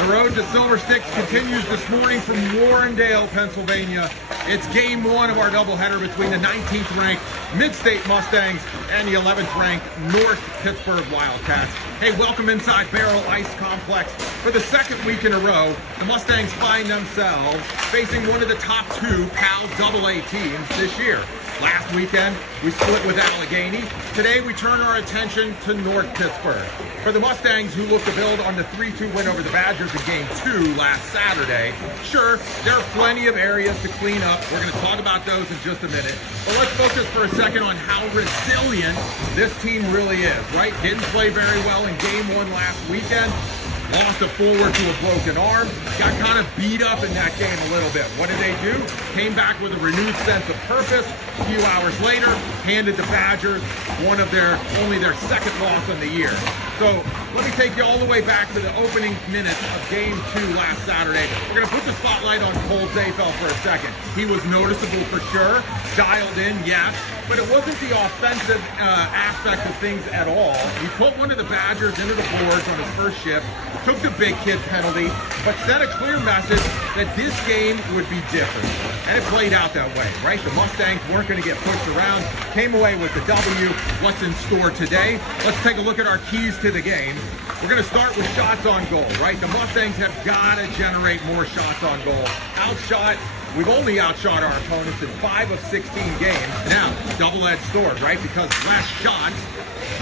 The road to Silver Sticks continues this morning from Warrendale, Pennsylvania. It's game one of our doubleheader between the 19th ranked Mid-State Mustangs and the 11th ranked North Pittsburgh Wildcats. Hey, welcome inside Barrel Ice Complex. For the second week in a row, the Mustangs find themselves facing one of the top two PAHL AA teams this year. Last weekend, we split with Allegheny. Today, we turn our attention to North Pittsburgh. For the Mustangs, who look to build on the 3-2 win over the Badgers in Game 2 last Saturday, sure, there are plenty of areas to clean up. We're going to talk about those in just a minute. But let's focus for a second on how resilient this team really is, right? Didn't play very well in Game 1 last weekend. Lost a forward to a broken arm. Got kind of beat up in that game a little bit. What did they do? Came back with a renewed sense of purpose. A few hours later, handed the Badgers only their second loss on the year. So let me take you all the way back to the opening minutes of Game 2 last Saturday. We're going to put the spotlight on Cole Zafel for a second. He was noticeable for sure. Dialed in, yes. But it wasn't the offensive aspect of things at all. He put one of the Badgers into the boards on his first shift, took the big kid penalty, but sent a clear message that this game would be different. And it played out that way, right? The Mustangs weren't going to get pushed around, came away with the W. What's in store today? Let's take a look at our keys to the game. We're going to start with shots on goal, right? The Mustangs have got to generate more shots on goal. We've only outshot our opponents in 5 of 16 games. Now, double-edged sword, right? Because less shots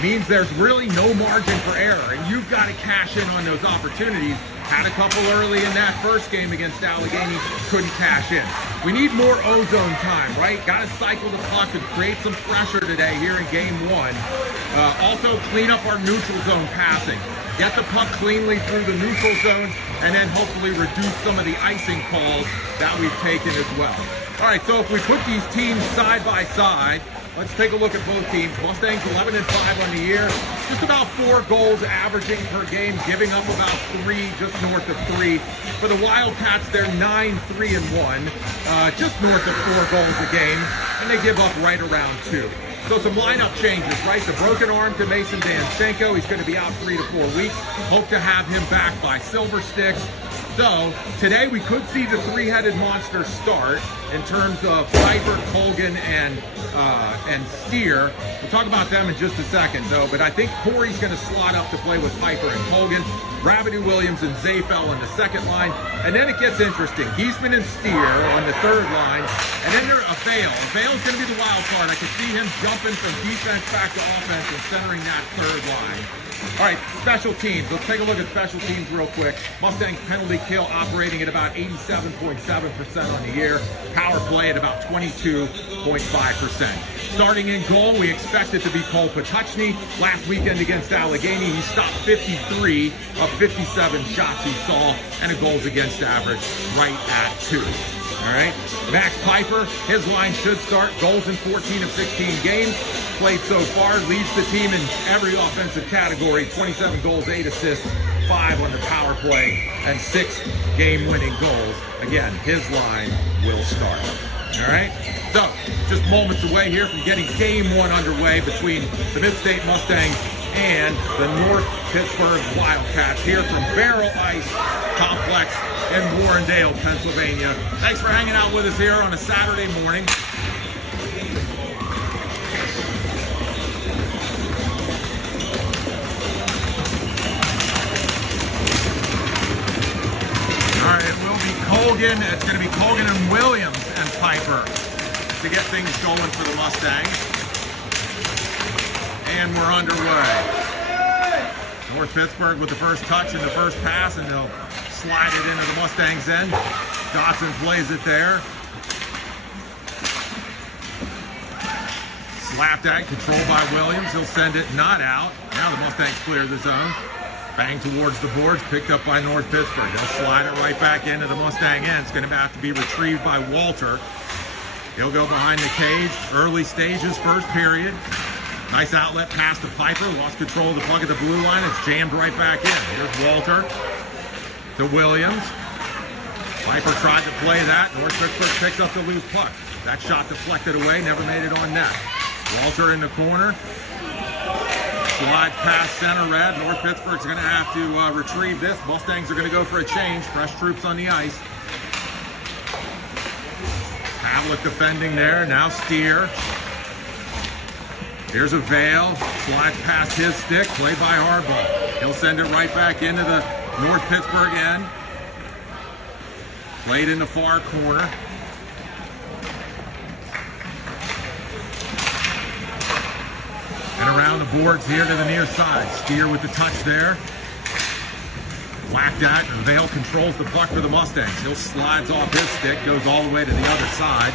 means there's really no margin for error, and you've got to cash in on those opportunities. Had a couple early in that first game against Allegheny, couldn't cash in. We need more ozone time, right? Got to cycle the puck and create some pressure today here in Game 1. Also, clean up our neutral zone passing. Get the puck cleanly through the neutral zone, and then hopefully reduce some of the icing calls that we've taken as well. All right, so if we put these teams side by side, let's take a look at both teams. Mustangs 11-5 on the year, just about 4 goals averaging per game, giving up about 3, just north of 3. For the Wildcats, they're 9-3-1, just north of 4 goals a game, and they give up right around 2. So some lineup changes, right? The broken arm to Mason Danchenko. He's going to be out 3 to 4 weeks. Hope to have him back by Silver Sticks. So today we could see the three-headed monster start in terms of Piper, Colgan, and Steer. We'll talk about them in just a second, though. But I think Corey's going to slot up to play with Piper and Colgan. Gravity Williams and Zafel on the second line. And then it gets interesting. Geisman and Steer on the third line. And then there's Avail. Avail's going to be the wild card. I can see him jumping from defense back to offense and centering that third line. All right, special teams. Let's take a look at special teams real quick. Mustangs penalty kill operating at about 87.7% on the year. Power play at about 22.5%. Starting in goal, we expect it to be Cole Patuchny. Last weekend against Allegheny, he stopped 53 of 57 shots he saw, and a goals against average right at 2. All right, Max Piper, his line should start. Goals in 14 of 16 games played so far. Leads the team in every offensive category. 27 goals, 8 assists, 5 on the power play, and 6 game-winning goals. Again, his line will start. All right, so just moments away here from getting Game 1 underway between the Mid-State Mustangs and the North Pittsburgh Wildcats here from Barrel Ice Complex in Warrendale, Pennsylvania. Thanks for hanging out with us here on a Saturday morning. All right, it will be Colgan. It's going to be Colgan and Williams and Piper to get things going for the Mustangs. And we're underway. North Pittsburgh with the first touch and the first pass, and they'll slide it into the Mustangs' end. Dotson plays it there. Slapped at, controlled by Williams. He'll send it not out. Now the Mustangs clear the zone. Bang towards the boards, picked up by North Pittsburgh. They'll slide it right back into the Mustang end. It's going to have to be retrieved by Walter. He'll go behind the cage. Early stages, first period. Nice outlet pass to Piper. Lost control of the puck at the blue line. It's jammed right back in. Here's Walter to Williams. Piper tried to play that. North Pittsburgh picks up the loose puck. That shot deflected away, never made it on net. Walter in the corner. Slides past center red. North Pittsburgh's going to have to retrieve this. Mustangs are going to go for a change. Fresh troops on the ice. Havlick defending there. Now Steer. Here's a Vail. Slides past his stick. Played by Harbaugh. He'll send it right back into the North Pittsburgh end. Played in the far corner. And around the boards here to the near side. Steer with the touch there. Whacked at, and Vail controls the puck for the Mustangs. He'll slides off his stick, goes all the way to the other side.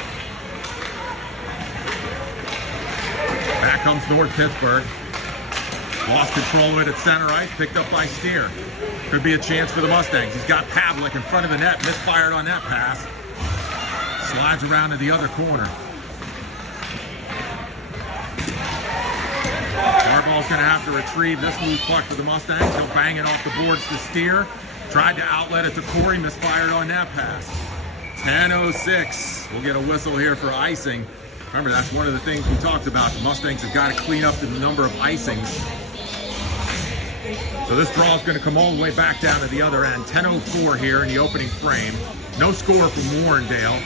Back comes North Pittsburgh. Lost control of it at center ice, picked up by Steer. Could be a chance for the Mustangs. He's got Pavlik in front of the net, misfired on that pass. Slides around to the other corner. Harbaugh's going to have to retrieve this loose puck for the Mustangs. He'll bang it off the boards to Steer. Tried to outlet it to Corey, misfired on that pass. 10:06. We'll get a whistle here for icing. Remember, that's one of the things we talked about. The Mustangs have got to clean up the number of icings. So this draw is going to come all the way back down to the other end. 10:04 here in the opening frame. No score from Warrendale.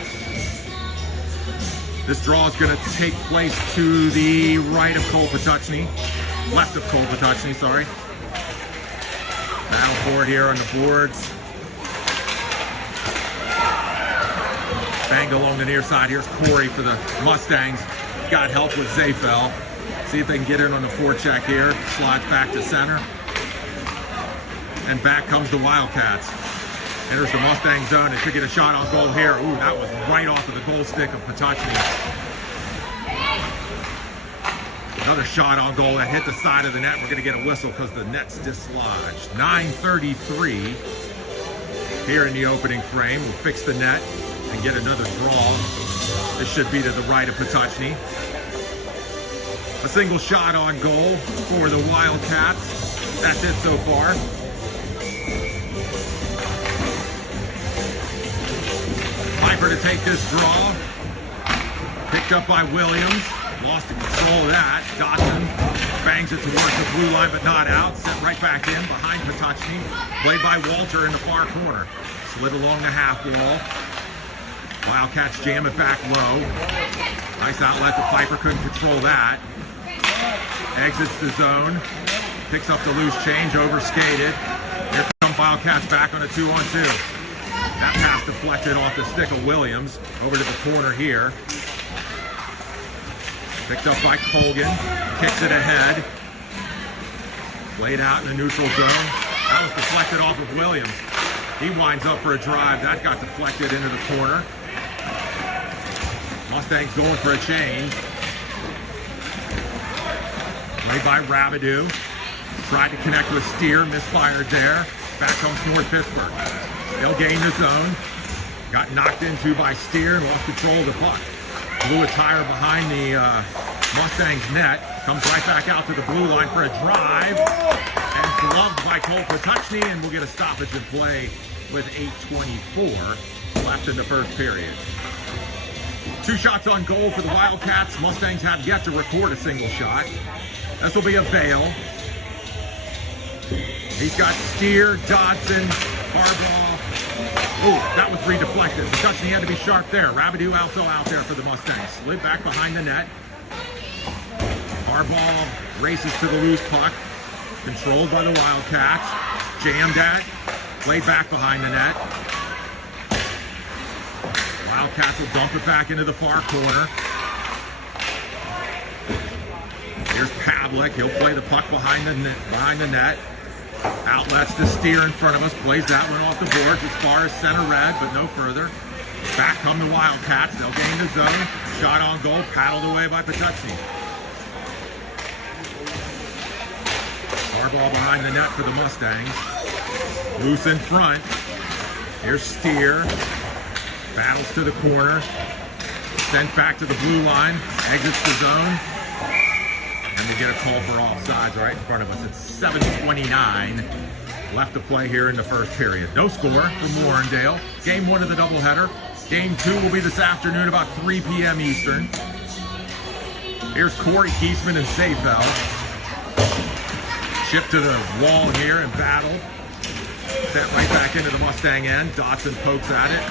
This draw is going to take place to the right of Cole Patuchny. Left of Cole Patuchny, sorry. Battle for it here on the boards. Banged along the near side. Here's Corey for the Mustangs. Got help with Zafel. See if they can get in on the forecheck here. Slides back to center. And back comes the Wildcats. Enters the Mustang zone. They should get a shot on goal here. Ooh, that was right off of the goal stick of Patuchny. Another shot on goal that hit the side of the net. We're going to get a whistle because the net's dislodged. 9:33 here in the opening frame. We'll fix the net and get another draw. This should be to the right of Patuchny. A single shot on goal for the Wildcats. That's it so far. Piper to take this draw. Picked up by Williams. Lost control of that. Dotson bangs it towards the blue line, but not out. Sent right back in behind Patuchny. Played by Walter in the far corner. Slid along the half wall. Wildcats jam it back low. Nice outlet to Piper. Couldn't control that. Exits the zone. Picks up the loose change. Overskated. Here comes Wildcats back on a 2-on-2. That pass deflected off the stick of Williams. Over to the corner here. Picked up by Colgan. Kicks it ahead. Played out in the neutral zone. That was deflected off of Williams. He winds up for a drive. That got deflected into the corner. Mustangs going for a change. Played by Rabideau. Tried to connect with Steer. Misfired there. Back comes North Pittsburgh. They'll gain the zone. Got knocked into by Steer and lost control of the puck. Blew a tire behind the Mustangs net. Comes right back out to the blue line for a drive. And gloved by Cole Patuchny, and we'll get a stoppage in play with 8:24 left in the first period. 2 shots on goal for the Wildcats. Mustangs have yet to record a single shot. This will be a Vail. He's got Steer, Dodson, Harbaugh. Oh, that was redeflected. Patuchny had to be sharp there. Rabideau also out there for the Mustangs. Slid back behind the net. Harbaugh races to the loose puck. Controlled by the Wildcats. Jammed at. Played back behind the net. Wildcats will dump it back into the far corner. Here's Pavlik. He'll play the puck behind the net. Outlets to Steer in front of us. Plays that one off the boards as far as center red, but no further. Back come the Wildcats. They'll gain the zone. Shot on goal. Paddled away by Patuchny. Harbaugh behind the net for the Mustangs. Loose in front. Here's Steer. Battles to the corner. Sent back to the blue line. Exits the zone. And we get a call for offsides right in front of us. It's 7:29 left to play here in the first period. No score from Warrendale. Game 1 of the doubleheader. Game 2 will be this afternoon about 3 p.m. Eastern. Here's Corey Kiesman and Seyfeld. Shift to the wall here and battle. Sent right back into the Mustang end. Dotson pokes at it.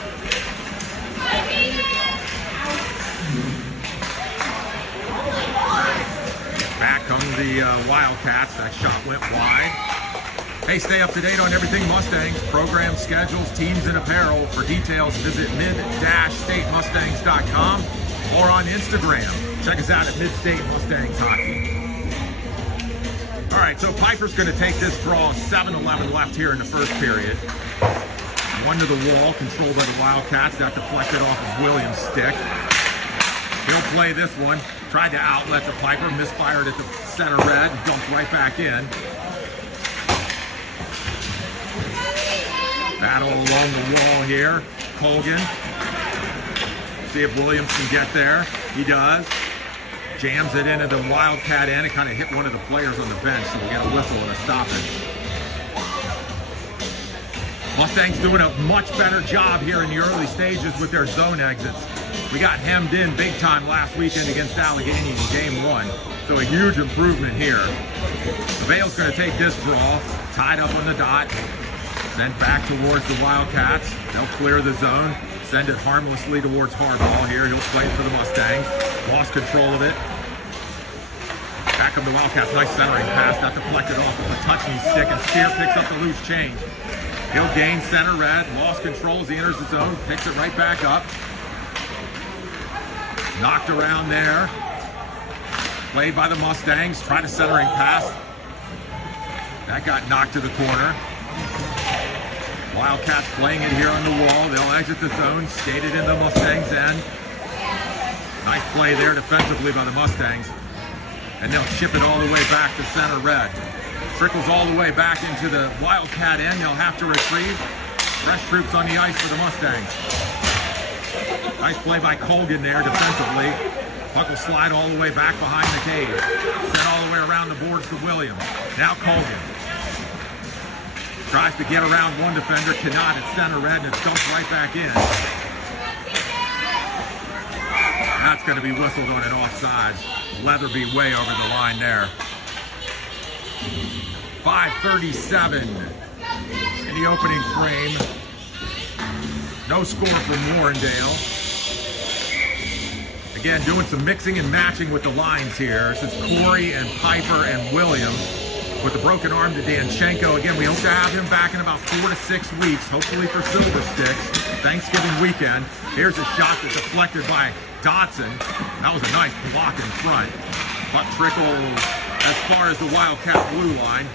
Back come the Wildcats. That shot went wide. Hey, stay up to date on everything Mustangs, programs, schedules, teams, and apparel. For details, visit mid-statemustangs.com or on Instagram. Check us out at Mid-State Mustangs Hockey. All right, so Piper's going to take this draw. 7-11 left here in the first period. One to the wall, controlled by the Wildcats. That deflected off of Williams' stick. He'll play this one. Tried to outlet the Piper, misfired at the center red, and dumped right back in. Battle along the wall here. Colgan. See if Williams can get there. He does. Jams it into the Wildcat end. It kind of hit one of the players on the bench, so we'll get a whistle and a stoppage. Mustangs doing a much better job here in the early stages with their zone exits. We got hemmed in big time last weekend against Allegheny in game 1, so a huge improvement here. Vale's going to take this draw, tied up on the dot, sent back towards the Wildcats. They'll clear the zone, send it harmlessly towards Harbaugh here. He'll play it for the Mustangs. Lost control of it. Back up the Wildcats, nice centering pass. That deflected off of a touching stick, and Spear picks up the loose change. He'll gain center red, lost control as he enters the zone, picks it right back up. Knocked around there. Played by the Mustangs, tried a centering pass. That got knocked to the corner. Wildcats playing it here on the wall. They'll exit the zone, skated in the Mustangs end. Nice play there defensively by the Mustangs. And they'll ship it all the way back to center red. Trickles all the way back into the Wildcat end. They'll have to retrieve. Fresh troops on the ice for the Mustangs. Nice play by Colgan there defensively. Puck will slide all the way back behind the cage. Sent all the way around the boards to Williams. Now Colgan. Tries to get around one defender. Cannot at center red, and it's dumped right back in. That's going to be whistled on an offside. Leatherby way over the line there. 5:37 in the opening frame. No score from Warrendale. Again, doing some mixing and matching with the lines here. This is Corey and Piper and Williams. With the broken arm to Danchenko. Again, we hope to have him back in about 4 to 6 weeks, hopefully for Silver Sticks, Thanksgiving weekend. Here's a shot that's deflected by Dotson. That was a nice block in front. Puck trickles as far as the Wildcat blue line.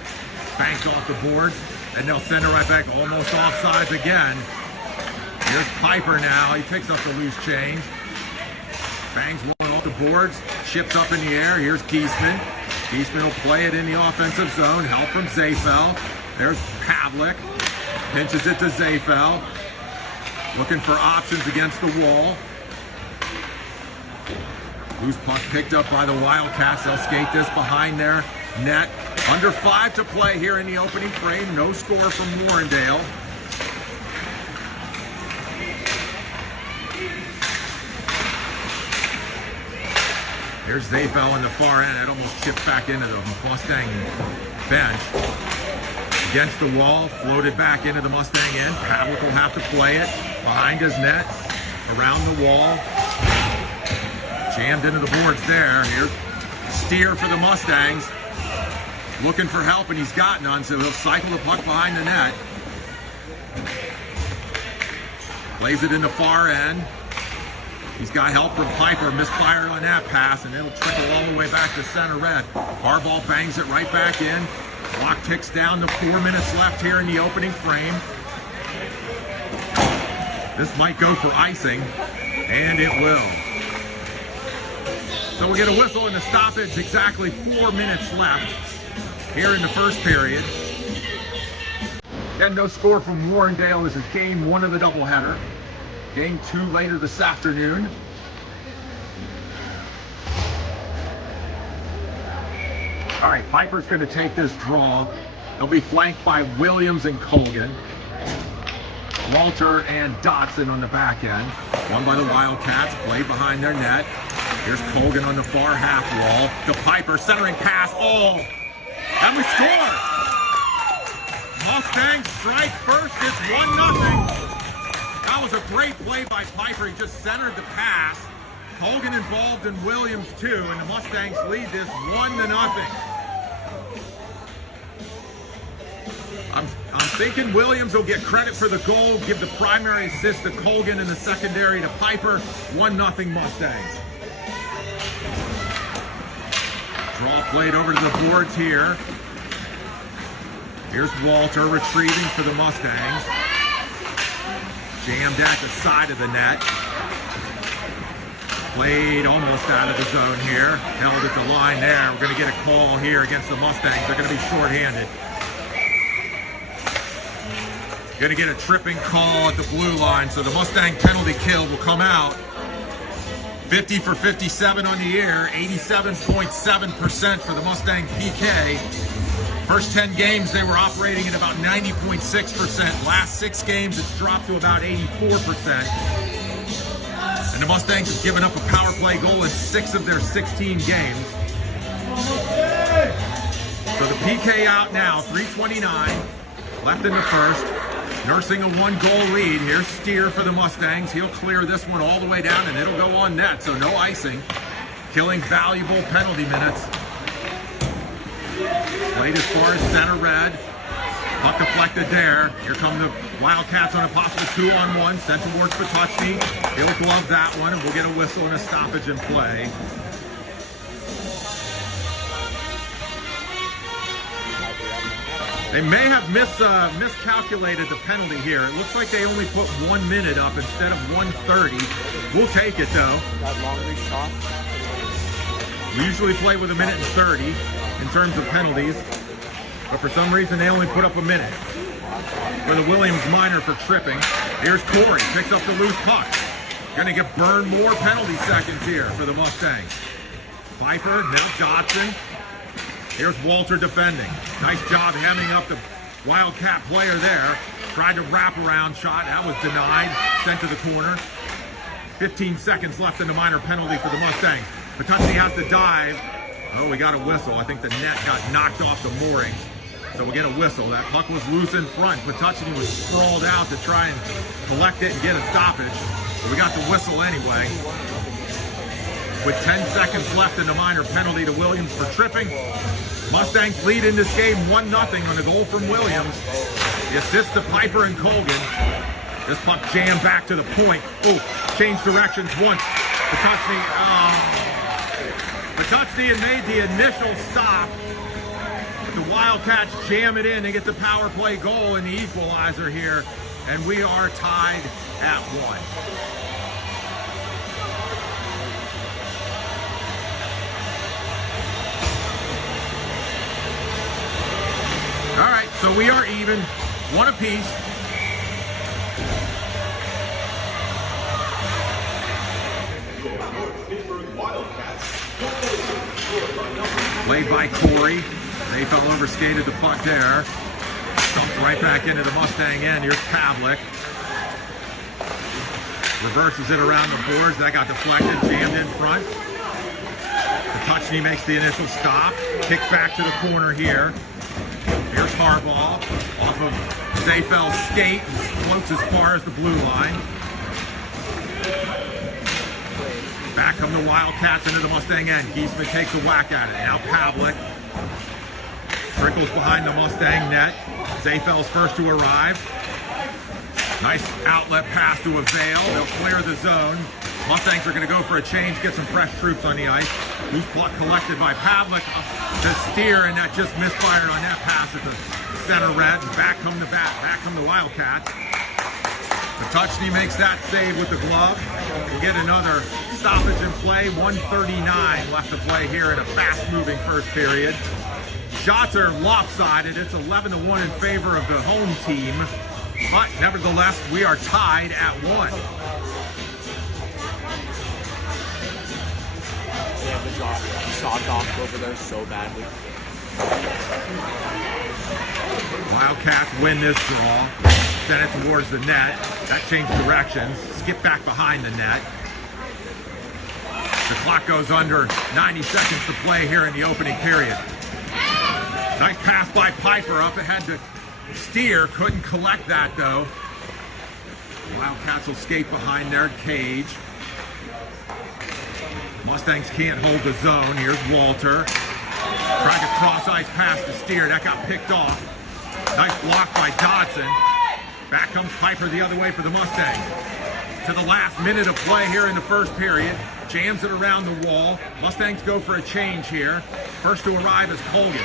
Banked off the boards, and they'll send it right back, almost offsides again. Here's Piper now. He picks up the loose change. Bangs one off the boards, ships up in the air. Here's Kiesman. Kiesman will play it in the offensive zone. Help from Zafel. There's Pavlik. Pinches it to Zafel. Looking for options against the wall. Loose puck picked up by the Wildcats. They'll skate this behind their net. Under 5 to play here in the opening frame. No score from Warrendale. Here's Zafel on the far end. It almost chipped back into the Mustang bench. Against the wall, floated back into the Mustang end. Pavlik will have to play it behind his net, around the wall. Jammed into the boards there. Here's Steer for the Mustangs. Looking for help, and he's got none, so he'll cycle the puck behind the net. Plays it in the far end. He's got help from Piper, misfired on that pass, and it'll trickle all the way back to center red. Harbaugh bangs it right back in. Clock ticks down to 4 minutes left here in the opening frame. This might go for icing, and it will. So we get a whistle in the stoppage, exactly 4 minutes left here in the first period. And no score from Warrendale. This is game 1 of the doubleheader. Game 2 later this afternoon. All right, Piper's going to take this draw. They'll be flanked by Williams and Colgan. Walter and Dotson on the back end. One by the Wildcats, played behind their net. Here's Colgan on the far half wall. The Piper centering pass. Oh! And we score! Mustangs strike first, it's 1-0. That was a great play by Piper. He just centered the pass. Colgan involved in Williams too, and the Mustangs lead this 1-0. I'm thinking Williams will get credit for the goal, give the primary assist to Colgan and the secondary to Piper. 1-0 Mustangs. Draw played over to the boards here. Here's Walter retrieving for the Mustangs. Jammed at the side of the net. Played almost out of the zone here. Held at the line there. We're going to get a call here against the Mustangs. They're going to be shorthanded. Going to get a tripping call at the blue line, so the Mustang penalty kill will come out. 50 for 57 on the year, 87.7% for the Mustang PK. First 10 games, they were operating at about 90.6%. Last 6 games, it's dropped to about 84%. And the Mustangs have given up a power play goal in 6 of their 16 games. So the PK out now, 3:29 left in the first. Nursing a 1-goal lead. Here's Steer for the Mustangs. He'll clear this one all the way down and it'll go on net, so no icing. Killing valuable penalty minutes. Played as far as center red. Puck deflected there. Here come the Wildcats on a possible 2-on-1. Sent towards Patuchny. He'll glove that one and we'll get a whistle and a stoppage in play. They may have miscalculated the penalty here. It looks like they only put 1 minute up instead of 1:30. We'll take it though. That long range shot. We usually play with 1:30 in terms of penalties, but for some reason they only put up a minute. For the Williams minor for tripping. Here's Corey, picks up the loose puck. Gonna get burned more penalty seconds here for the Mustangs. Piper, now Dodson. Here's Walter defending. Nice job hemming up the Wildcat player there. Tried to wrap around shot. That was denied. Sent to the corner. 15 seconds left in the minor penalty for the Mustangs. Patuchny has to dive. Oh, we got a whistle. I think the net got knocked off the moorings. So we'll get a whistle. That puck was loose in front. Patuchny was sprawled out to try and collect it and get a stoppage. But we got the whistle anyway. With 10 seconds left in the minor penalty to Williams for tripping. Mustangs lead in this game 1-0 on a goal from Williams. The assist to Piper and Colgan. This puck jammed back to the point. Oh, changed directions once. Patuchny had made the initial stop. The Wildcats jam it in. They get the power play goal and the equalizer here. And we are tied at 1. All right, so we are even, 1 apiece. Played by Corey. They fell over, skated the puck there. Dumped right back into the Mustang end. Here's Pavlik. Reverses it around the boards. That got deflected, jammed in front. Patuchny makes the initial stop. Kicks back to the corner here. Here's Harbaugh off of Zayfel's skate and floats as far as the blue line. Back come the Wildcats into the Mustang end. Giesman takes a whack at it. Now Pavlik trickles behind the Mustang net. Zayfel's first to arrive. Nice outlet pass to Avail. They'll clear the zone. Mustangs are going to go for a change, get some fresh troops on the ice. Loose puck collected by Pavlik to Steer, and that just misfired on that pass at the center red. Back come the Wildcats. Patuchny makes that save with the glove. We get another stoppage in play. 1:39 left to play here in a fast-moving first period. Shots are lopsided. It's 11-1 in favor of the home team. But nevertheless, we are tied at 1. Shot off over there so badly. Wildcats win this draw. Send it towards the net. That changed directions. Skip back behind the net. The clock goes under 90 seconds to play here in the opening period. Nice pass by Piper up ahead to Steer. Couldn't collect that though. Wildcats will skate behind their cage. Mustangs can't hold the zone. Here's Walter. Tried to cross ice pass to Steer. That got picked off. Nice block by Dodson. Back comes Piper the other way for the Mustangs. To the last minute of play here in the first period. Jams it around the wall. Mustangs go for a change here. First to arrive is Colgan.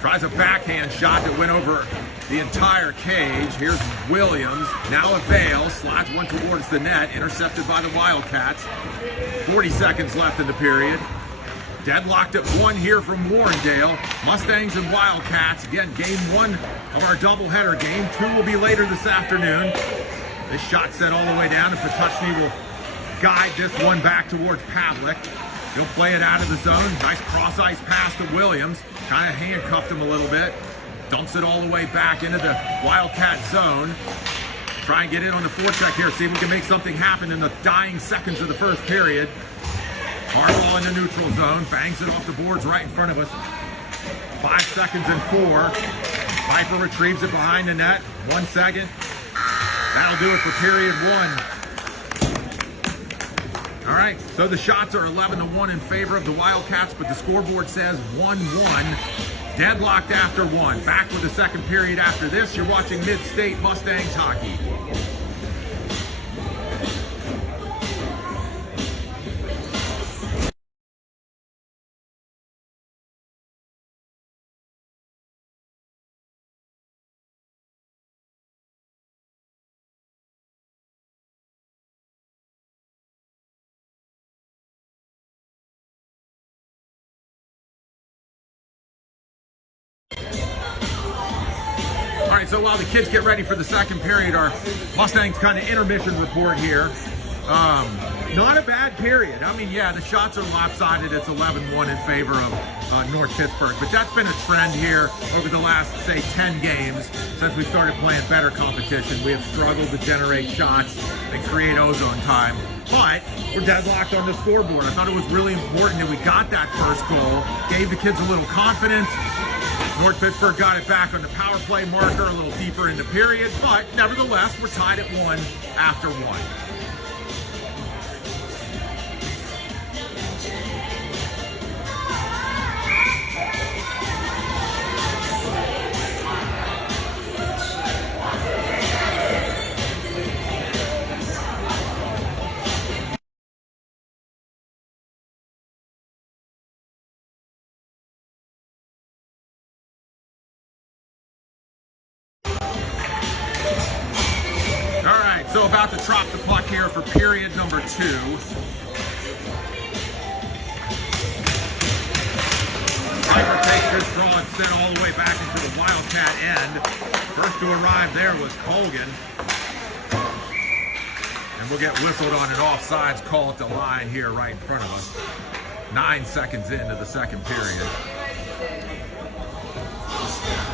Tries a backhand shot that went over the entire cage. Here's Williams. Now Avail. Slides one towards the net. Intercepted by the Wildcats. 40 seconds left in the period. Deadlocked at 1 here from Warrendale. Mustangs and Wildcats. Again, game 1 of our doubleheader. Game 2 will be later this afternoon. This shot set all the way down, and Patuchny will guide this one back towards Pavlik. He'll play it out of the zone. Nice cross-ice pass to Williams. Kind of handcuffed him a little bit. Dumps it all the way back into the Wildcat zone. Try and get in on the forecheck here. See if we can make something happen in the dying seconds of the first period. Harbaugh in the neutral zone. Bangs it off the boards right in front of us. 5 seconds and 4. Piper retrieves it behind the net. 1 second. That'll do it for period 1. All right, so the shots are 11-1 in favor of the Wildcats, but the scoreboard says 1-1. Deadlocked after 1. Back with the second period after this. You're watching Mid-State Mustangs hockey. All right, so while the kids get ready for the second period, our Mustangs kind of intermission report here. Not a bad period. I mean, yeah, the shots are lopsided. It's 11-1 in favor of North Pittsburgh, but that's been a trend here over the last, say, 10 games since we started playing better competition. We have struggled to generate shots and create ozone time, but we're deadlocked on the scoreboard. I thought it was really important that we got that first goal, gave the kids a little confidence. North Pittsburgh got it back on the power play marker a little deeper in the period, but nevertheless, we're tied at 1 after 1. So about to drop the puck here for period number 2. Piper takes this draw and spin all the way back into the Wildcat end. First to arrive there was Colgan. And we'll get whistled on an offsides call at the line here right in front of us. 9 seconds into the second period.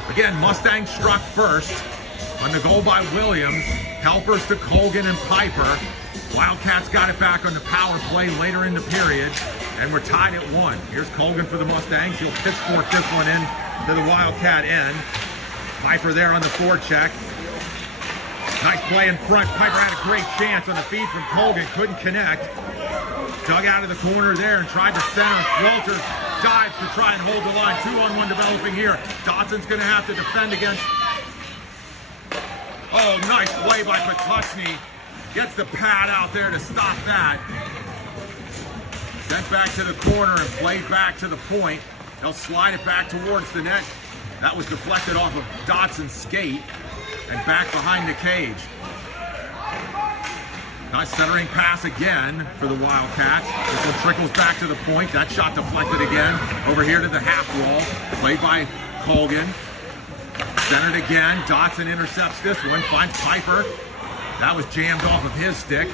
Again, Mustangs struck first. On the goal by Williams, helpers to Colgan and Piper. Wildcats got it back on the power play later in the period, and we're tied at 1. Here's Colgan for the Mustangs. He'll pitchfork this one in to the Wildcat end. Piper there on the forecheck. Nice play in front. Piper had a great chance on the feed from Colgan. Couldn't connect. Dug out of the corner there and tried to center. Walter dives to try and hold the line. 2-on-1 developing here. Dodson's going to have to defend against. Oh, nice play by Patuchny. Gets the pad out there to stop that. Sent back to the corner and played back to the point. They'll slide it back towards the net. That was deflected off of Dodson's skate and back behind the cage. Nice centering pass again for the Wildcats. This one trickles back to the point. That shot deflected again. Over here to the half wall. Played by Colgan. Centered again. Dodson intercepts this one. Finds Piper. That was jammed off of his stick.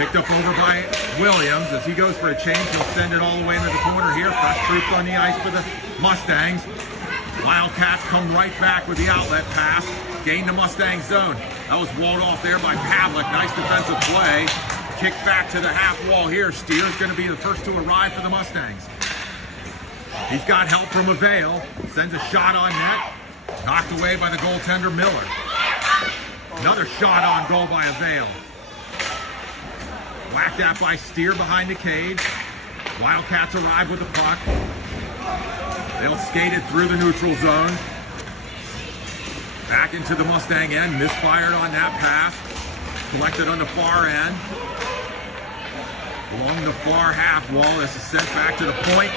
Picked up over by Williams. As he goes for a change, he'll send it all the way into the corner here. Fresh troops on the ice for the Mustangs. Wildcats come right back with the outlet pass. Gain the Mustang zone. That was walled off there by Pavlik. Nice defensive play. Kick back to the half wall here. Steer's going to be the first to arrive for the Mustangs. He's got help from Avail. Sends a shot on net. Knocked away by the goaltender, Miller. Another shot on goal by Avail. Whacked at by Steer behind the cage. Wildcats arrive with the puck. They'll skate it through the neutral zone. Back into the Mustang end. Misfired on that pass. Collected on the far end. Along the far half wall. This is sent back to the point.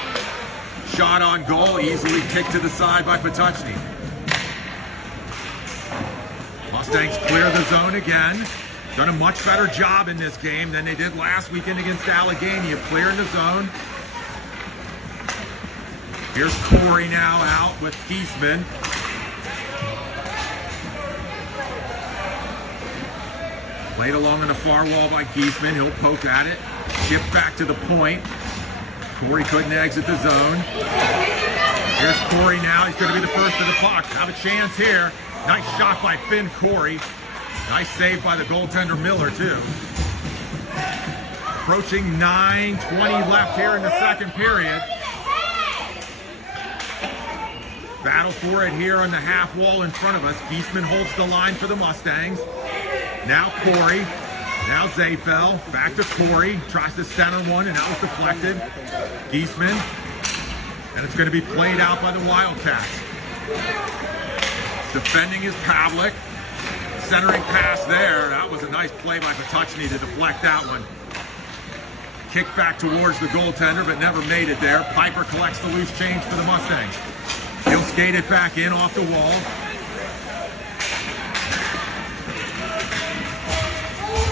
Shot on goal. Easily kicked to the side by Patuchny. Mustangs clear the zone again. Done a much better job in this game than they did last weekend against Allegheny of clearing the zone. Here's Corey now out with Geisman. Played along on the far wall by Geisman. He'll poke at it. Chip back to the point. Corey couldn't exit the zone. Here's Corey now. He's going to be the first to the puck. Have a chance here. Nice shot by Finn Corey. Nice save by the goaltender Miller, too. Approaching 9:20 left here in the second period. Battle for it here on the half wall in front of us. Geisman holds the line for the Mustangs. Now Corey. Now Zafel. Back to Corey. Tries to center one, and that was deflected. Geisman. And it's going to be played out by the Wildcats. Defending is Pavlik. Centering pass there. That was a nice play by Patuchny to deflect that one. Kick back towards the goaltender, but never made it there. Piper collects the loose change for the Mustangs. He'll skate it back in off the wall.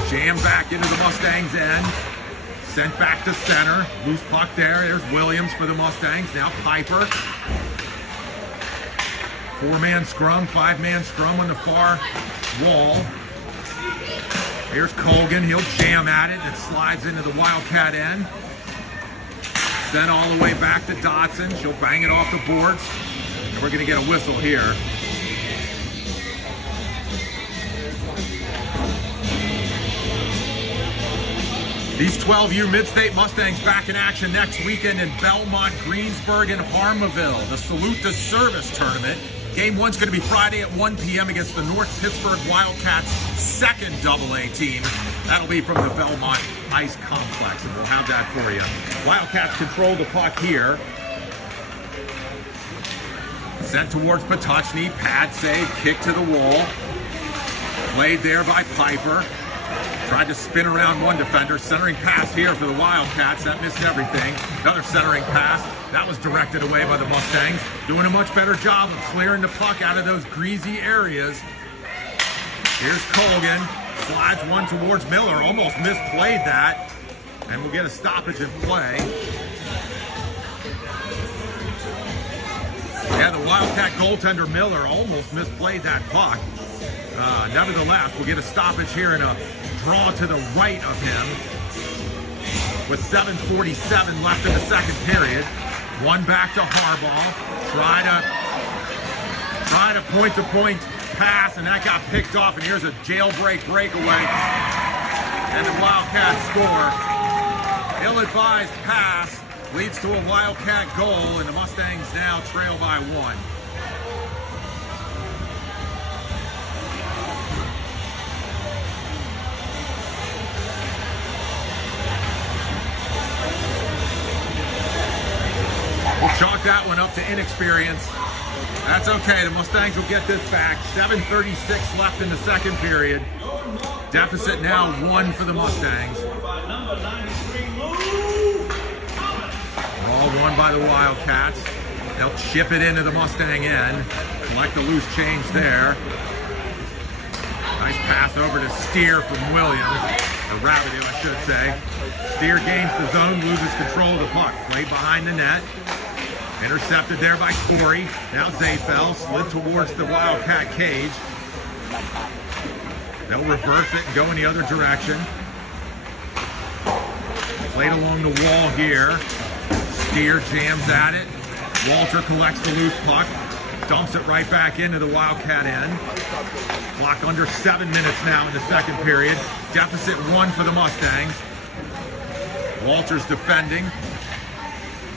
Jam back into the Mustangs end. Sent back to center. Loose puck there. There's Williams for the Mustangs. Now Piper. Four-man scrum, five-man scrum on the far wall. Here's Colgan. He'll jam at it. It slides into the Wildcat end. Then all the way back to Dotson. She'll bang it off the boards. And we're going to get a whistle here. These 12U Mid-State Mustangs back in action next weekend in Belmont, Greensburg, and Harmarville. The Salute to Service tournament. Game one's going to be Friday at 1 p.m. against the North Pittsburgh Wildcats' second AA team. That'll be from the Belmont Ice Complex, and we'll have that for you. Wildcats control the puck here. Sent towards Patuchny. Pad save, kick to the wall. Played there by Piper. Tried to spin around one defender. Centering pass here for the Wildcats. That missed everything. Another centering pass. That was directed away by the Mustangs. Doing a much better job of clearing the puck out of those greasy areas. Here's Colgan. Slides one towards Miller. Almost misplayed that. And we'll get a stoppage in play. Yeah, the Wildcat goaltender Miller almost misplayed that puck. Nevertheless, we'll get a stoppage here and a draw to the right of him with 7:47 left in the second period. One back to Harbaugh. Try to point-to-point pass, and that got picked off, and here's a jailbreak breakaway. And the Wildcats score. Ill-advised pass leads to a Wildcat goal, and the Mustangs now trail by one. We'll chalk that one up to inexperience. That's okay, the Mustangs will get this back. 7:36 left in the second period. Deficit now 1 for the Mustangs. All won by the Wildcats. They'll chip it into the Mustang end. Collect the loose change there. Nice pass over to Steer from Williams. Or Rabideau, I should say. Steer gains the zone, loses control of the puck. Played behind the net. Intercepted there by Corey. Now Zafel slid towards the Wildcat cage. They'll reverse it and go in the other direction. Played along the wall here. Steer jams at it. Walter collects the loose puck. Dumps it right back into the Wildcat end. Clock under 7 minutes now in the second period. Deficit 1 for the Mustangs. Walter's defending.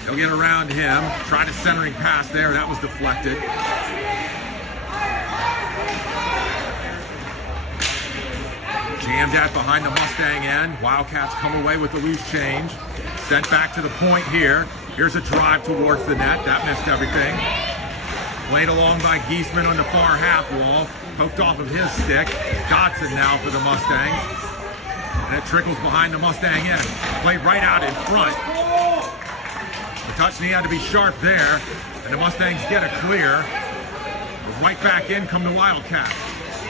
He'll get around him. Tried a centering pass there. That was deflected. Jammed at behind the Mustang end. Wildcats come away with the loose change. Sent back to the point here. Here's a drive towards the net. That missed everything. Played along by Giesman on the far half wall. Poked off of his stick. Dotson now for the Mustangs. And it trickles behind the Mustang end. Played right out in front. Touchdown had to be sharp there, and the Mustangs get a clear. Right back in come the Wildcats.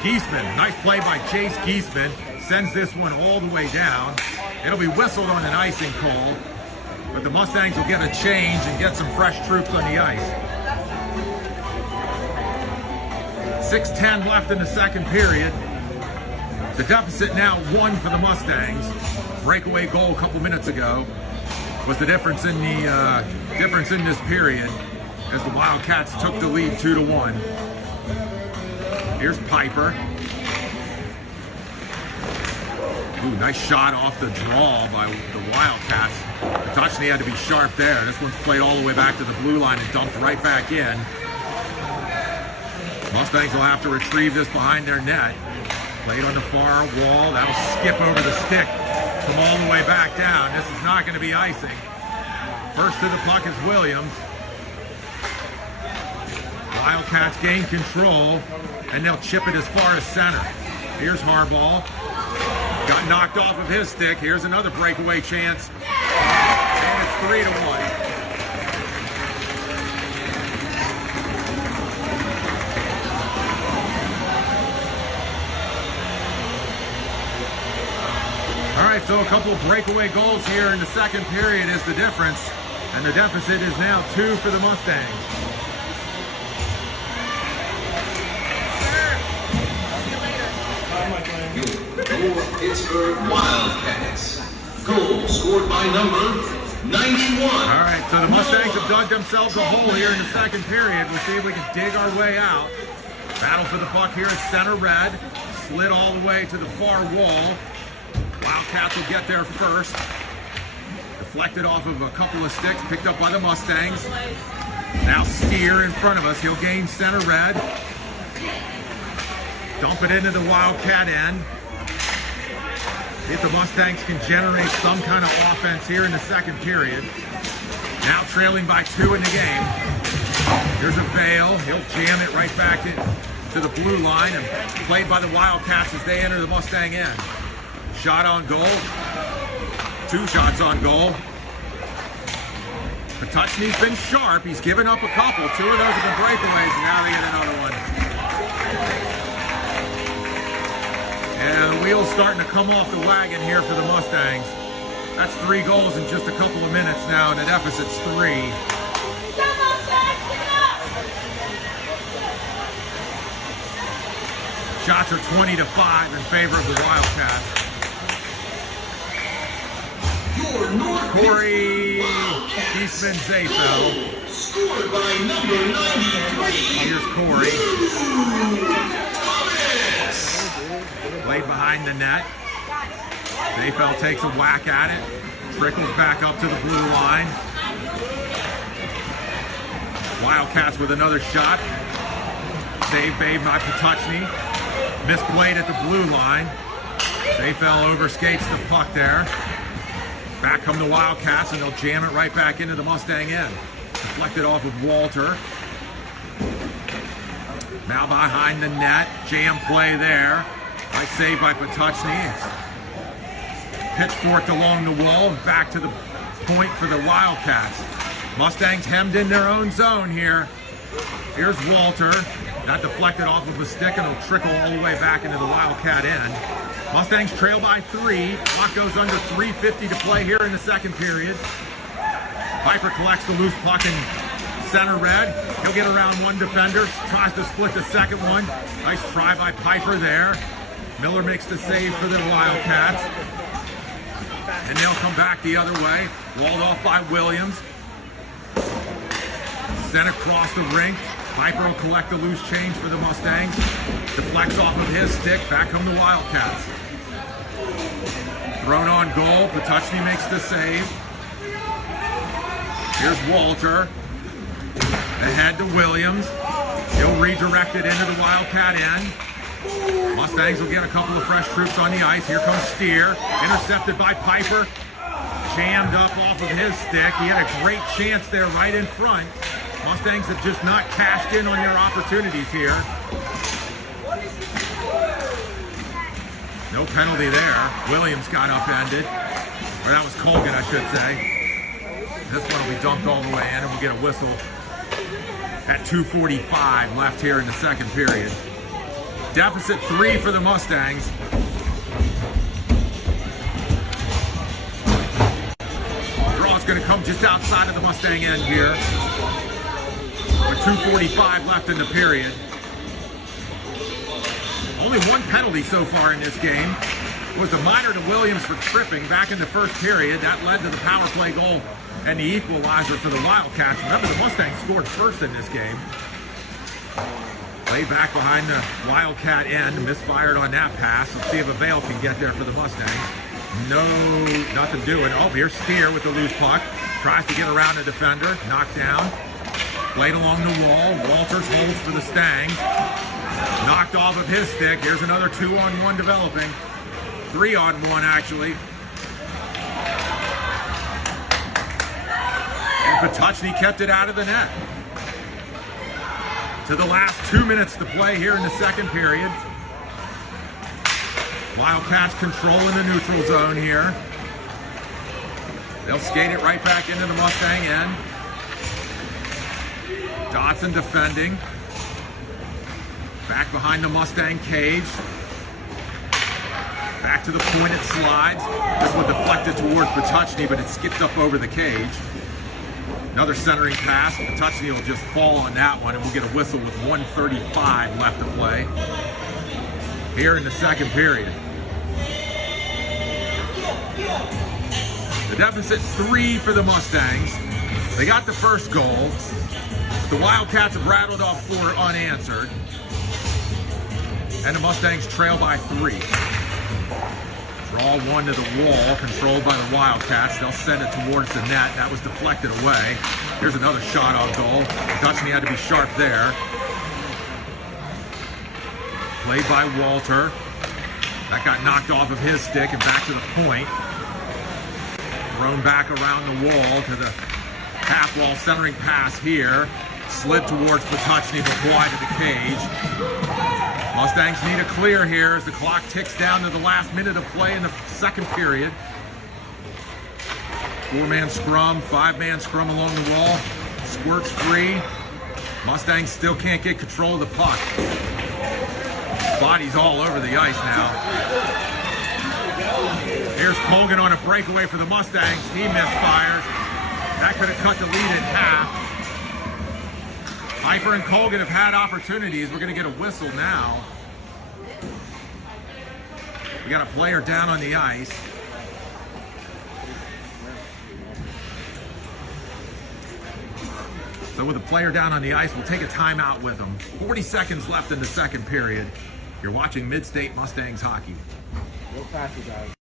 Giesman, nice play by Chase Giesman, sends this one all the way down. It'll be whistled on an icing call, but the Mustangs will get a change and get some fresh troops on the ice. 6:10 left in the second period. The deficit now 1 for the Mustangs. Breakaway goal a couple minutes ago was the difference in this period as the Wildcats took the lead 2-1. Here's Piper. Ooh, nice shot off the draw by the Wildcats. The touchdown had to be sharp there. This one's played all the way back to the blue line and dumped right back in. Mustangs will have to retrieve this behind their net. Played on the far wall. That'll skip over the stick. Come all the way back down. This is not going to be icing. First to the puck is Williams. Wildcats gain control, and they'll chip it as far as center. Here's Harbaugh. Got knocked off of his stick. Here's another breakaway chance. And it's 3-1. All right, so a couple of breakaway goals here in the second period is the difference, and the deficit is now 2 for the Mustangs. Your Pittsburgh Wildcats. Goal scored by number 91. All right, so the Mustangs have dug themselves a hole here in the second period. We'll see if we can dig our way out. Battle for the puck here at center red. Slid all the way to the far wall. Wildcats will get there first. Deflected off of a couple of sticks, picked up by the Mustangs. Now Steer in front of us. He'll gain center red. Dump it into the Wildcat end. If the Mustangs can generate some kind of offense here in the second period. Now trailing by 2 in the game. Here's a Vale. He'll jam it right back into the blue line and played by the Wildcats as they enter the Mustang end. Shot on goal. 2 shots on goal. Patuchny's been sharp. He's given up a couple. 2 of those have been breakaways, and now they get another one. And the wheel's starting to come off the wagon here for the Mustangs. That's 3 goals in just a couple of minutes now, and the deficit's 3. Shots are 20-5 in favor of the Wildcats. Corey Eastman Zafel. Scored by number 93. Here's Corey. Played behind the net. Zafel takes a whack at it. Trickles back up to the blue line. Wildcats with another shot. Save made by Patuchny. Misplayed at the blue line. Zafel overskates the puck there. Back come the Wildcats, and they'll jam it right back into the Mustang end. Deflected off of Walter. Now behind the net. Jam play there. Nice save by Patuchny. Pitchforked along the wall and back to the point for the Wildcats. Mustangs hemmed in their own zone here. Here's Walter. That deflected off of a stick, and it'll trickle all the way back into the Wildcat end. Mustangs trail by 3. Clock goes under 3:50 to play here in the second period. Piper collects the loose puck in center red. He'll get around 1 defender. Tries to split the second one. Nice try by Piper there. Miller makes the save for the Wildcats. And they'll come back the other way. Walled off by Williams. Sent across the rink. Piper will collect the loose change for the Mustangs. Deflects off of his stick. Back come the Wildcats. Thrown on goal. Patuchny makes the save. Here's Walter. Ahead to Williams. He'll redirect it into the Wildcat end. Mustangs will get a couple of fresh troops on the ice. Here comes Steer. Intercepted by Piper. Jammed up off of his stick. He had a great chance there right in front. Mustangs have just not cashed in on their opportunities here. No penalty there. Williams got upended. Or that was Colgan, I should say. This one will be dumped all the way in, and we'll get a whistle at 2:45 left here in the second period. Deficit 3 for the Mustangs. Draw's going to come just outside of the Mustang end here. With 2:45 left in the period. Only one penalty so far in this game. It was the minor to Williams for tripping back in the first period. That led to the power play goal and the equalizer for the Wildcats. Remember, the Mustangs scored first in this game. Play back behind the Wildcat end. Misfired on that pass. Let's see if Avail can get there for the Mustangs. No, nothing doing. Oh, here's Steer with the loose puck. Tries to get around the defender. Knocked down. Played along the wall. Walters holds for the Stangs. Knocked off of his stick. Here's another 2-on-1 developing. 3-on-1 actually. And Patuchny kept it out of the net. To the last 2 minutes to play here in the second period. Wildcats controlling the neutral zone here. They'll skate it right back into the Mustang end. Dotson defending. Back behind the Mustang cage. Back to the point it slides. This one deflected towards Patuchny, but it skipped up over the cage. Another centering pass. Patuchny will just fall on that one, and we'll get a whistle with 1:35 left to play here in the second period. The deficit 3 for the Mustangs. They got the first goal. The Wildcats have rattled off 4 unanswered. And the Mustangs trail by 3. Draw one to the wall, controlled by the Wildcats. They'll send it towards the net. That was deflected away. Here's another shot on goal. Dutchney had to be sharp there. Played by Walter. That got knocked off of his stick and back to the point. Thrown back around the wall to the half wall centering pass here. Slid towards Patuchny, but wide of the cage. Mustangs need a clear here as the clock ticks down to the last minute of play in the second period. 4-man scrum, 5-man scrum along the wall. Squirts free. Mustangs still can't get control of the puck. Body's all over the ice now. Here's Colgan on a breakaway for the Mustangs. He misfires. That could have cut the lead in half. Piper and Colgan have had opportunities. We're going to get a whistle now. We got a player down on the ice. So with a player down on the ice, we'll take a timeout with them. 40 seconds left in the second period. You're watching Mid-State Mustangs hockey. Real fast, you guys.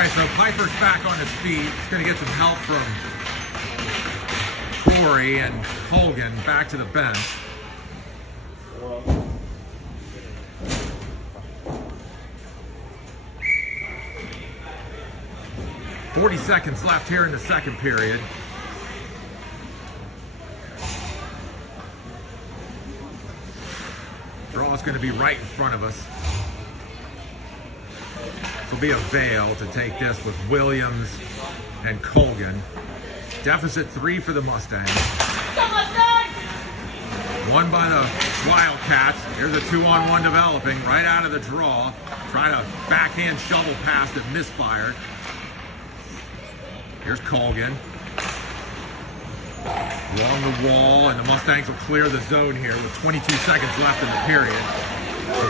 right, so Piper's back on his feet. He's going to get some help from Corey and Colgan back to the bench. 40 seconds left here in the second period. Draw is going to be right in front of us. This will be a veil to take this with Williams and Colgan. Deficit 3 for the Mustangs. One by the Wildcats. Here's a 2-on-1 developing right out of the draw. Try to backhand shovel pass that misfired. Here's Colgan. Along the wall, and the Mustangs will clear the zone here with 22 seconds left in the period.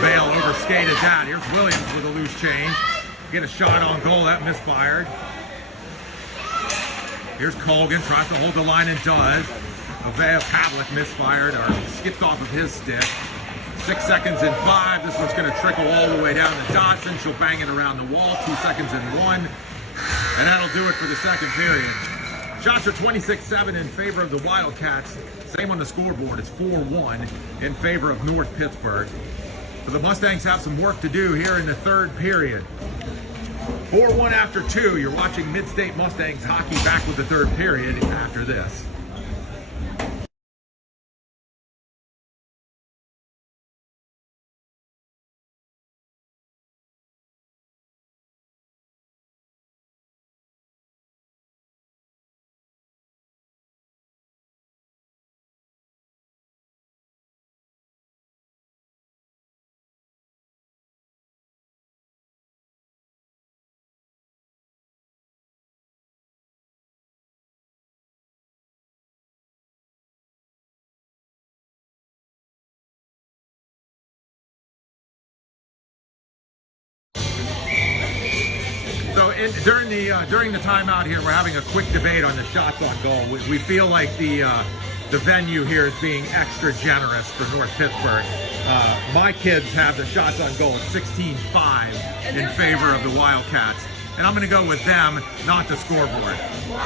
Vale overskated that. Here's Williams with a loose change. Get a shot on goal, that misfired. Here's Colgan, tries to hold the line and does. Ovea Pavlik misfired or skipped off of his stick. 6 seconds and 5. This one's going to trickle all the way down to Dotson. She'll bang it around the wall. 2 seconds and 1. And that'll do it for the second period. Shots are 26-7 in favor of the Wildcats. Same on the scoreboard. It's 4-1 in favor of North Pittsburgh. So the Mustangs have some work to do here in the third period. 4-1 after 2. You're watching Mid-State Mustangs hockey, back with the third period after this. So during the timeout here, we're having a quick debate on the shots on goal. We feel like the venue here is being extra generous for North Pittsburgh. My kids have the shots on goal 16-5 in favor of the Wildcats. And I'm going to go with them, not the scoreboard.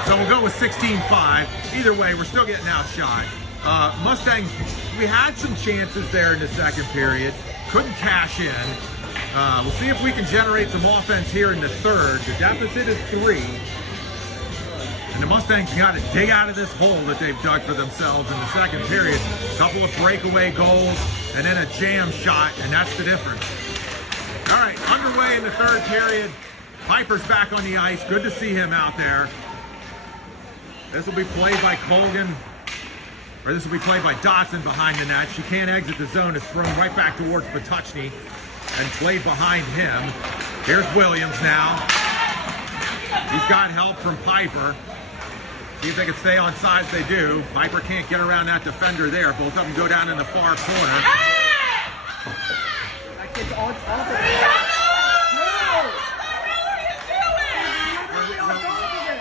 So we'll go with 16-5. Either way, we're still getting outshot. Mustangs, we had some chances there in the second period. Couldn't cash in. We'll see if we can generate some offense here in the third. The deficit is 3. And the Mustangs got to dig out of this hole that they've dug for themselves in the second period. A couple of breakaway goals and then a jam shot, and that's the difference. All right, underway in the third period. Piper's back on the ice. Good to see him out there. This will be played by Colgan, or this will be played by Dotson behind the net. She can't exit the zone. It's thrown right back towards Patuchny and played behind him. Here's Williams now. He's got help from Piper. See if they can stay on sides. They do. Piper can't get around that defender there. Both of them go down in the far corner.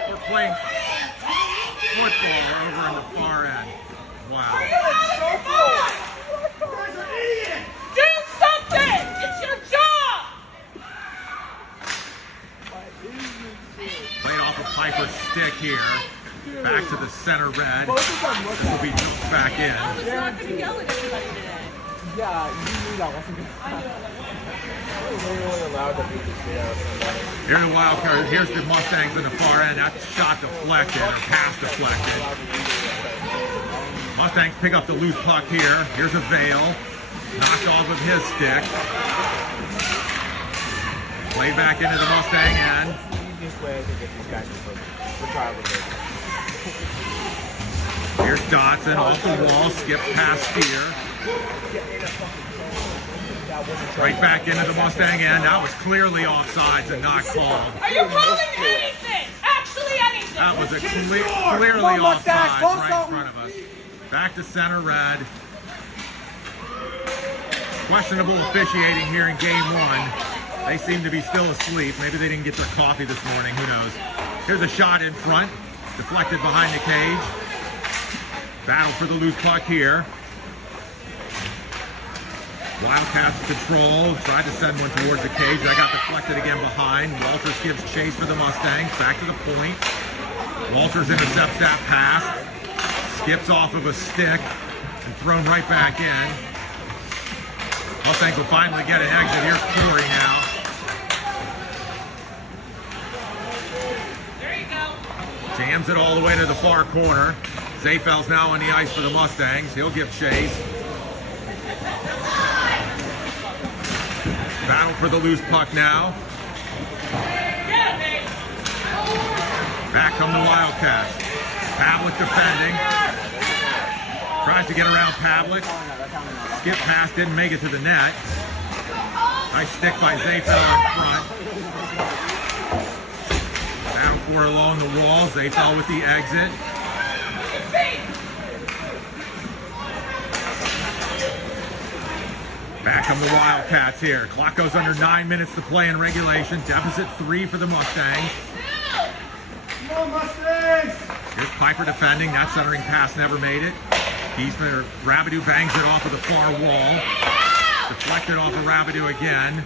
We're playing football over in the far end. Wow. Do something! It's your job! Played off of Piper's stick here. Back to the center red. This will be jumped back in. It's not going to yell at everybody today. Yeah, you knew that wasn't going to happen. Here's the Wildcats. Here's the Mustangs in the far end. That shot deflected, or pass deflected. Mustangs pick up the loose puck here. Here's a Vale. Knocked off of his stick. Played back into the Mustang end. Easiest way to get these guys for trial release. Here's Dotson off the wall, skips past Steer. Right back into the Mustang end. That was clearly offsides and not called. Are you calling anything? Actually anything? That was a clearly offsides right in front of us. Back to center red. Questionable officiating here in game 1. They seem to be still asleep. Maybe they didn't get their coffee this morning. Who knows? Here's a shot in front. Deflected behind the cage. Battle for the loose puck here. Wildcats control, tried to send one towards the cage. That got deflected again behind. Walters gives chase for the Mustangs. Back to the point. Walters intercepts that pass. Skips off of a stick and thrown right back in. Mustangs will finally get an exit. Here's Corey now. There you go. Jams it all the way to the far corner. Zayfel's now on the ice for the Mustangs. He'll give chase. Battle for the loose puck now. Back come the Wildcats. Pavlik defending. Tries to get around Pavlik. Skip pass, didn't make it to the net. Nice stick by Zayfel in front. Battle for it along the wall. Zayfel with the exit. Back come the Wildcats here. Clock goes under 9 minutes to play in regulation. Deficit 3 for the Mustangs. Come on, Mustangs! Here's Piper defending. That centering pass never made it. Rabideau bangs it off of the far wall. Deflected off of Rabideau again.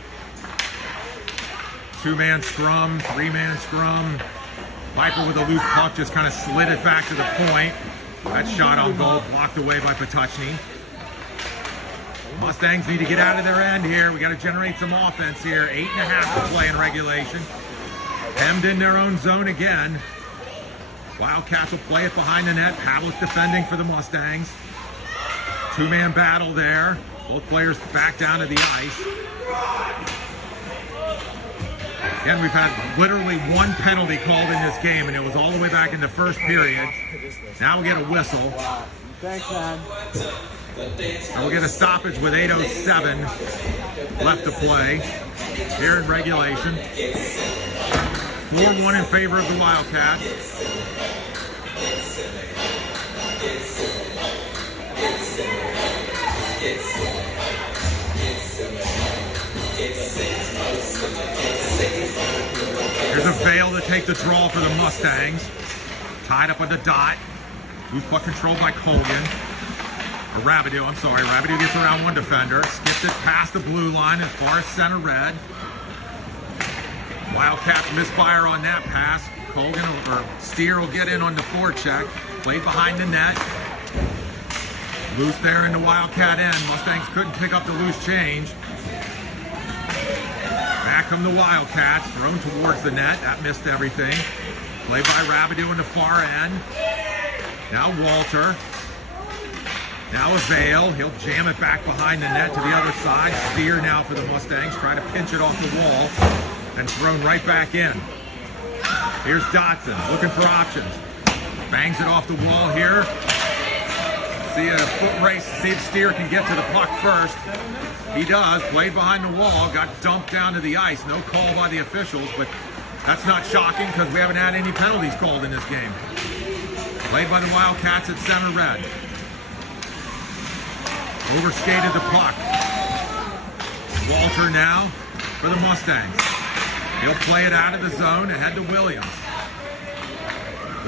2-man scrum, 3-man scrum. Piper with a loose puck just kind of slid it back to the point. That shot on goal blocked away by Patuchny. Mustangs need to get out of their end here. We got to generate some offense here. 8.5 to play in regulation. Hemmed in their own zone again. Wildcats will play it behind the net. Pavlik defending for the Mustangs. 2-man battle there. Both players back down to the ice. Again, we've had literally one penalty called in this game, and it was all the way back in the first period. Now we get a whistle. Thanks, man. And we'll get a stoppage with 8:07 left to play here in regulation. 4-1 in favor of the Wildcats. Here's a Vail to take the draw for the Mustangs. Tied up on the dot. Loose puck controlled by Colgan. Or Rabideau, I'm sorry. Rabideau gets around one defender. Skips it past the blue line as far as center red. Wildcats misfire on that pass. Colgan or Steer will get in on the forecheck. Played behind the net. Loose there in the Wildcat end. Mustangs couldn't pick up the loose change. Back come the Wildcats. Thrown towards the net. That missed everything. Played by Rabideau in the far end. Now Walter. Now a Vail. He'll jam it back behind the net to the other side. Steer now for the Mustangs. Try to pinch it off the wall. And thrown right back in. Here's Dotson looking for options. Bangs it off the wall here. See a foot race. See if Steer can get to the puck first. He does. Played behind the wall. Got dumped down to the ice. No call by the officials, but that's not shocking because we haven't had any penalties called in this game. Played by the Wildcats at center red. Overskated the puck. Walter now for the Mustangs. He'll play it out of the zone ahead to Williams.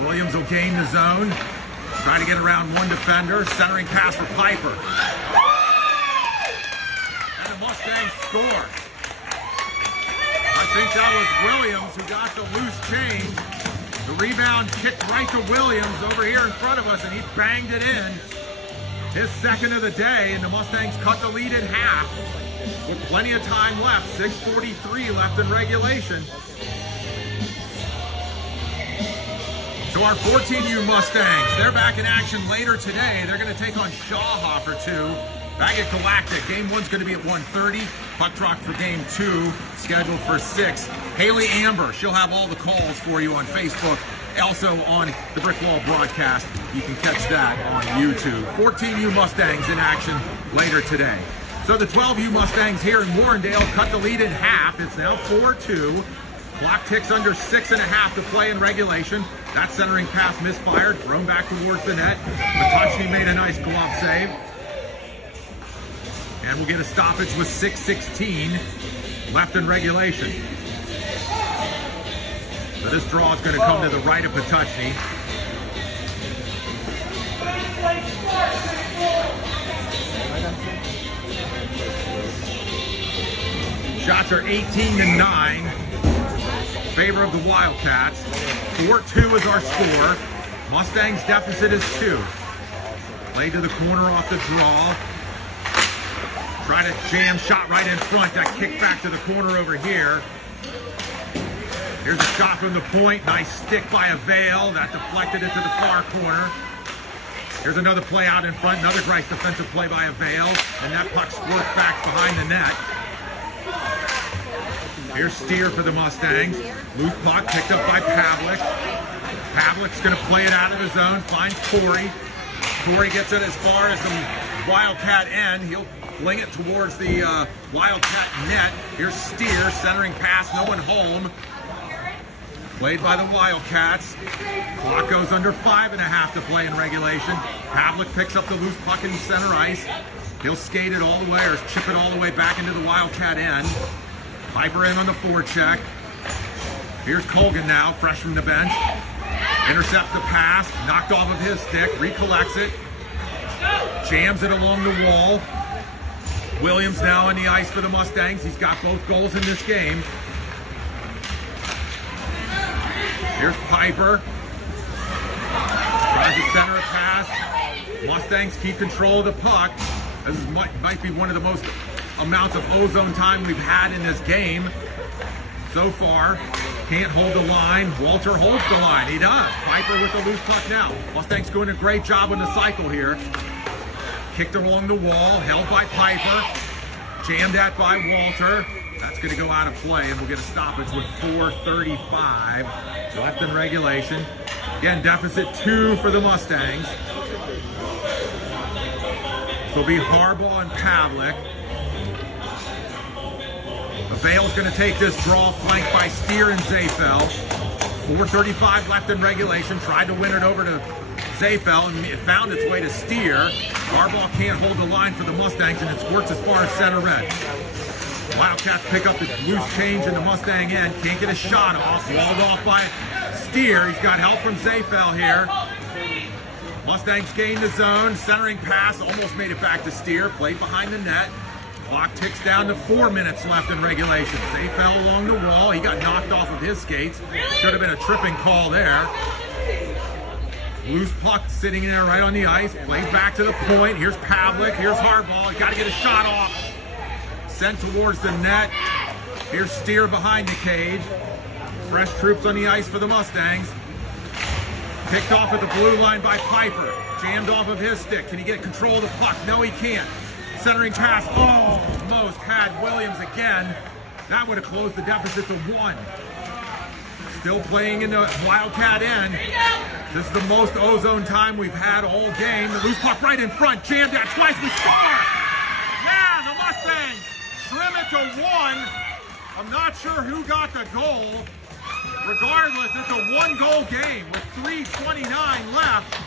Williams will gain the zone. Trying to get around one defender. Centering pass for Piper. And the Mustangs score. I think that was Williams who got the loose change. The rebound kicked right to Williams over here in front of us, and he banged it in. His second of the day, and the Mustangs cut the lead in half. With plenty of time left, 6:43 left in regulation. So our 14U Mustangs, they're back in action later today. They're going to take on Shawhofer 2 back at Galactic. Game 1's going to be at 1:30. Puck drop for Game 2, scheduled for 6. Haley Amber, she'll have all the calls for you on Facebook. Also on the Brick Wall broadcast, you can catch that on YouTube. 14U Mustangs in action later today. So the 12U Mustangs here in Warrendale cut the lead in half. It's now 4-2. Clock ticks under 6.5 to play in regulation. That centering pass misfired, thrown back towards the net. Matuchny made a nice glove save. And we'll get a stoppage with 6:16 left in regulation. So this draw is going to come to the right of Patuchny. Shots are 18-9. Favor of the Wildcats. 4-2 is our score. Mustangs deficit is 2. Play to the corner off the draw. Try to jam shot right in front. That kick back to the corner over here. Here's a shot from the point. Nice stick by a Vail. That deflected into the far corner. Here's another play out in front. Another nice defensive play by a Vail. And that puck squirts back behind the net. Here's Steer for the Mustangs. Loose puck picked up by Pavlik. Pavlik's going to play it out of the zone. Finds Corey. Corey gets it as far as the Wildcat end. He'll fling it towards the Wildcat net. Here's Steer, centering pass, no one home. Played by the Wildcats. Clock goes under 5.5 to play in regulation. Pavlik picks up the loose puck in center ice. He'll skate it all the way or chip it all the way back into the Wildcat end. Piper in on the forecheck. Here's Colgan now, fresh from the bench. Intercepts the pass, knocked off of his stick, recollects it. Jams it along the wall. Williams now on the ice for the Mustangs. He's got both goals in this game. Here's Piper. Tries to center a pass. Mustangs keep control of the puck. This might be one of the most amounts of ozone time we've had in this game so far. Can't hold the line. Walter holds the line. He does. Piper with the loose puck now. Mustangs doing a great job on the cycle here. Kicked along the wall. Held by Piper. Jammed at by Walter. That's going to go out of play, and we'll get a stoppage with 4:35 left in regulation. Again, deficit 2 for the Mustangs. So it'll be Harbaugh and Pavlik. Vail's going to take this draw, flanked by Steer and Zafel. 4:35 left in regulation. Tried to win it over to Zafel, and it found its way to Steer. Harbaugh can't hold the line for the Mustangs, and it squirts as far as center red. Wildcats pick up the loose change in the Mustang end. Can't get a shot off. Walled off by Steer. He's got help from Zafel here. Mustangs gain the zone. Centering pass. Almost made it back to Steer. Played behind the net. Clock ticks down to 4 minutes left in regulation. Zafel along the wall. He got knocked off of his skates. Should have been a tripping call there. Loose puck sitting there right on the ice. Plays back to the point. Here's Pavlik. Here's Harbaugh. Got to get a shot off. Sent towards the net. Here's Steer behind the cage. Fresh troops on the ice for the Mustangs. Picked off at the blue line by Piper. Jammed off of his stick. Can he get control of the puck? No, he can't. Centering pass. Almost had Williams again. That would have closed the deficit to 1. Still playing in the Wildcat end. This is the most ozone time we've had all game. The loose puck right in front. Jammed at twice. We score! Yeah, the Mustangs trim it to 1. I'm not sure who got the goal. Regardless, it's a 1-goal game with 3:29 left.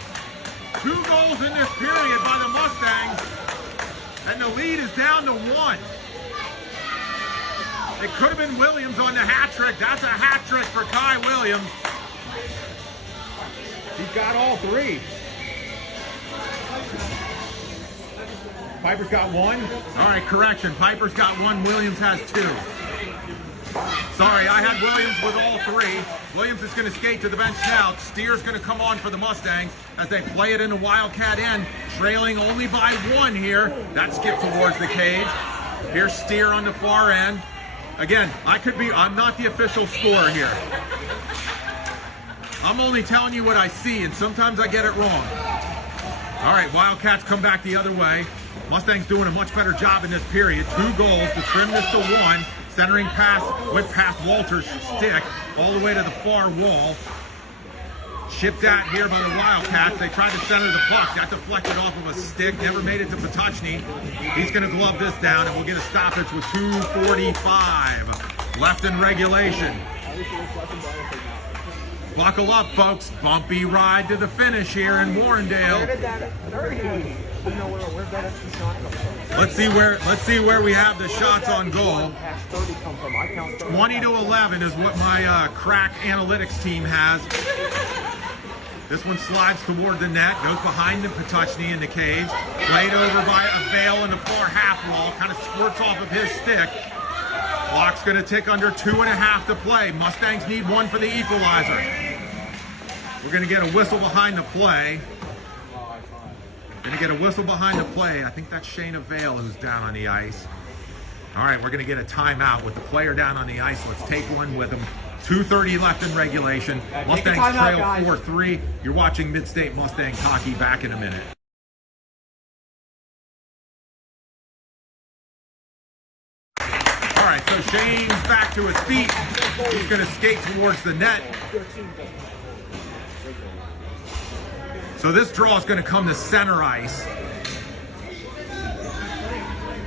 2 goals in this period by the Mustangs. And the lead is down to 1. It could have been Williams on the hat trick. That's a hat trick for Kai Williams. He's got all 3. Piper's got 1. All right, correction. Piper's got 1. Williams has 2. Sorry, I had Williams with all 3. Williams is going to skate to the bench now. Steer's going to come on for the Mustangs as they play it in the Wildcat end, trailing only by 1 here. That skipped towards the cage. Here's Steer on the far end. Again, I'm not the official scorer here. I'm only telling you what I see, and sometimes I get it wrong. All right, Wildcats come back the other way. Mustangs doing a much better job in this period. 2 goals to trim this to 1. Centering pass went past Walter's stick all the way to the far wall. Chipped at here by the Wildcats. They tried to center the puck. Got deflected off of a stick. Never made it to Potocny. He's going to glove this down, and we'll get a stoppage with 2:45 left in regulation. Buckle up, folks. Bumpy ride to the finish here in Warrendale. Let's see where we have the shots on goal. 20-11 is what my crack analytics team has. This one slides toward the net, goes behind the Patuchny in the cage. Played over by Avail in the far half wall, kind of squirts off of his stick. Clock's going to tick under 2.5 to play. Mustangs need one for the equalizer. We're going to get a whistle behind the play. Going to get a whistle behind the play. I think that's Shane Avail who's down on the ice. All right, we're going to get a timeout with the player down on the ice. Let's take one with him. 2:30 left in regulation. Mustangs trail 4-3. You're watching Mid-State Mustangs hockey. Back in a minute. All right, so Shane's back to his feet. He's going to skate towards the net. So this draw is going to come to center ice.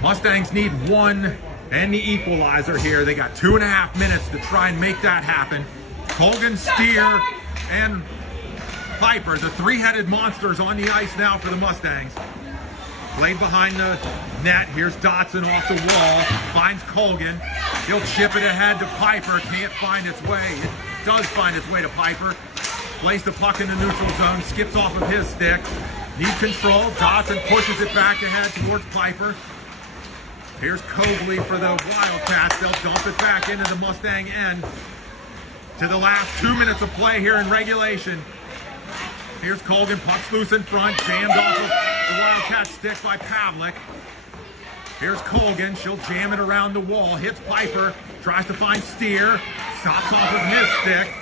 Mustangs need one and the equalizer here. They got 2.5 minutes to try and make that happen. Colgan, Steer, and Piper, the three-headed monsters on the ice now for the Mustangs. Played behind the net. Here's Dotson off the wall. Finds Colgan. He'll chip it ahead to Piper. Can't find its way. It does find its way to Piper. Plays the puck in the neutral zone. Skips off of his stick. Need control. Dotson pushes it back ahead towards Piper. Here's Cobley for the Wildcats. They'll dump it back into the Mustang end. To the last 2 minutes of play here in regulation. Here's Colgan, puck's loose in front, jammed off of the Wildcat stick by Pavlik. Here's Colgan, she'll jam it around the wall, hits Piper, tries to find Steer, stops off of his stick.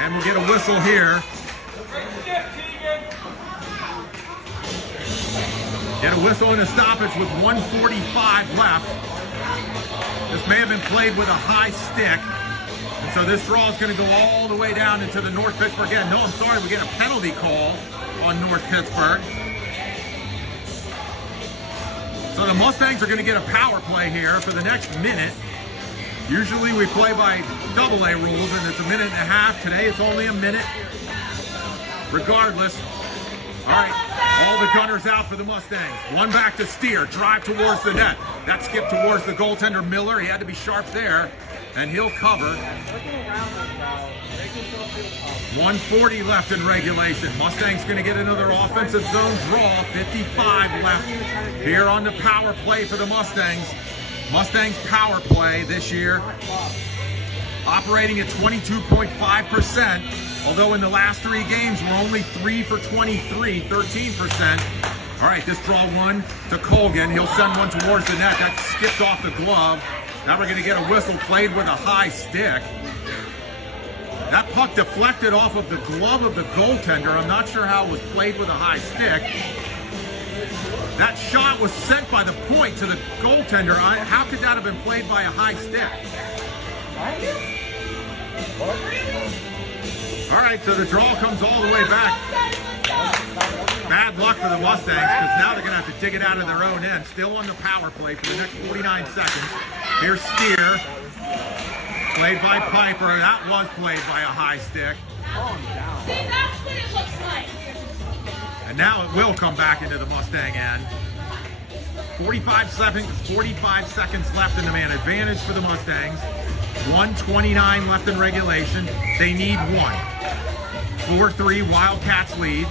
And we'll get a whistle here. Get a whistle and a stoppage with 1:45 left. This may have been played with a high stick. And so this draw is going to go all the way down into the North Pittsburgh end. No, I'm sorry, we get a penalty call on North Pittsburgh. So the Mustangs are going to get a power play here for the next minute. Usually we play by AA rules and it's 1.5 minutes. Today it's only a minute. Regardless. All right, all the gunners out for the Mustangs. One back to Steer, drive towards the net. That skip towards the goaltender Miller. He had to be sharp there, and he'll cover. 1:40 left in regulation. Mustangs going to get another offensive zone draw. 55 left here on the power play for the Mustangs. Mustangs power play this year operating at 22.5%. Although in the last 3 games, we're only 3 for 23, 13%. All right, this draw one to Colgan. He'll send one towards the net. That skipped off the glove. Now we're going to get a whistle played with a high stick. That puck deflected off of the glove of the goaltender. I'm not sure how it was played with a high stick. That shot was sent by the point to the goaltender. How could that have been played by a high stick? All right, so the draw comes all the way back. Bad luck for the Mustangs because now they're going to have to dig it out of their own end. Still on the power play for the next 49 seconds. Here's Steer. Played by Piper. That was played by a high stick. See, that's what it looks like. And now it will come back into the Mustang end. 45 seconds left in the man advantage for the Mustangs. 1:29 left in regulation. They need one. 4-3 Wildcats lead.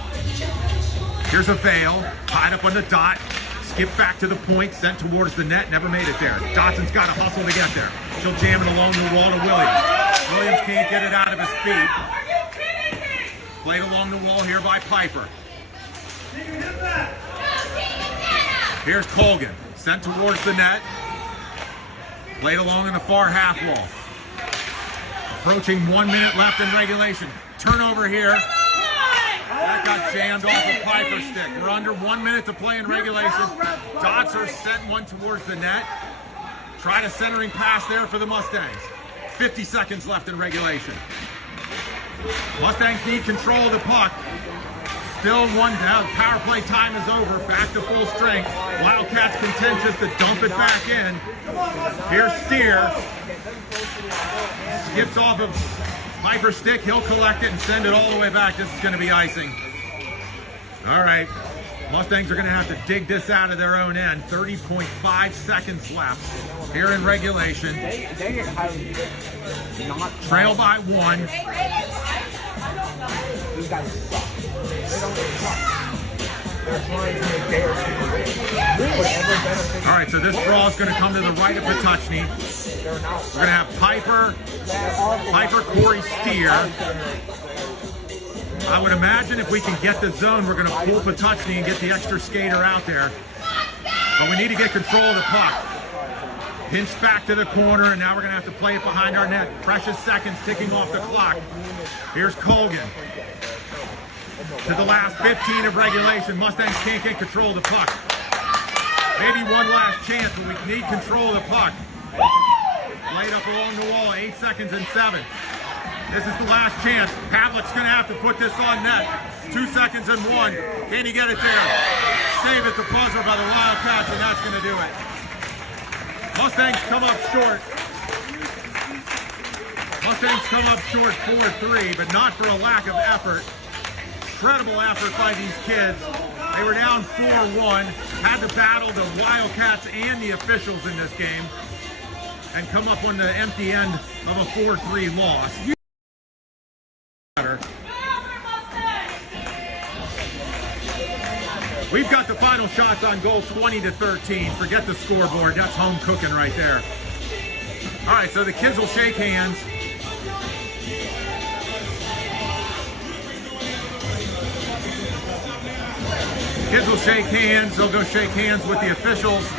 Here's a Avail, tied up on the dot. Skip back to the point, sent towards the net, never made it there. Dotson's got to hustle to get there. She'll jam it along the wall to Williams. Williams can't get it out of his feet. Played along the wall here by Piper. Here's Colgan, sent towards the net. Played along in the far half wall. Approaching 1 minute left in regulation. Turnover here. That got jammed off of Piper's stick. We're under 1 minute to play in regulation. Dotzer sent one towards the net. Tried a centering pass there for the Mustangs. 50 seconds left in regulation. Mustangs need control of the puck. Still one down. Power play time is over. Back to full strength. Wildcats contentious to dump it back in. Here's Steer. Skips off of Piper's stick. He'll collect it and send it all the way back. This is going to be icing. All right. Mustangs are going to have to dig this out of their own end. 30.5 seconds left here in regulation. They have not Trail by 1. These guys suck. They don't suck. They're trying to make their team win. Whatever benefits. All right, so this draw is going to come to the right of Patuchny. They're not. We're going to have Piper, Corey Steer. I would imagine if we can get the zone, we're going to pull Patuchny and get the extra skater out there. But we need to get control of the puck. Pinch back to the corner, and now we're going to have to play it behind our net. Precious seconds ticking off the clock. Here's Colgan. To the last 15 of regulation. Mustangs can't get control of the puck. Maybe one last chance, but we need control of the puck. Laid up along the wall, 8 seconds and 7. This is the last chance. Pavlik's going to have to put this on net. 2 seconds and 1. Can he get it there? Save at the buzzer by the Wildcats, and that's going to do it. Mustangs come up short. Mustangs come up short 4-3, but not for a lack of effort. Incredible effort by these kids. They were down 4-1, had to battle the Wildcats and the officials in this game, and come up on the empty end of a 4-3 loss. We've got the final shots on goal, 20-13. Forget the scoreboard. That's home cooking right there. All right, so the kids will shake hands. Kids will shake hands. They'll go shake hands with the officials.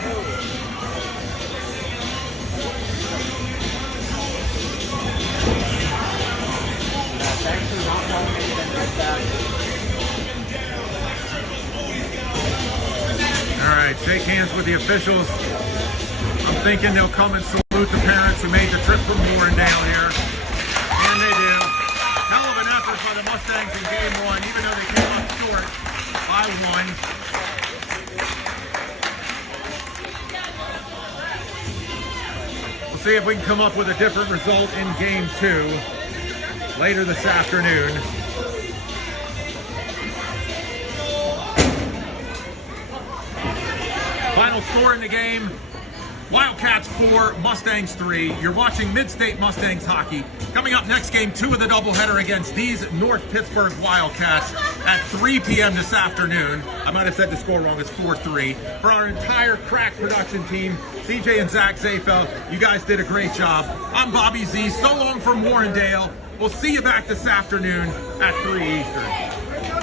All right, shake hands with the officials. I'm thinking they'll come and salute the parents who made the trip from Warrendale here. And they do. Hell of an effort by the Mustangs in game 1, even though they came up short by 1. We'll see if we can come up with a different result in game 2 later this afternoon. Final score in the game, Wildcats 4, Mustangs 3. You're watching Mid-State Mustangs hockey. Coming up next game 2 of the doubleheader against these North Pittsburgh Wildcats at 3 p.m. this afternoon. I might have said the score wrong, it's 4-3. For our entire Crack production team, CJ and Zach Zafel, you guys did a great job. I'm Bobby Z, so long from Warrendale. We'll see you back this afternoon at 3 Eastern.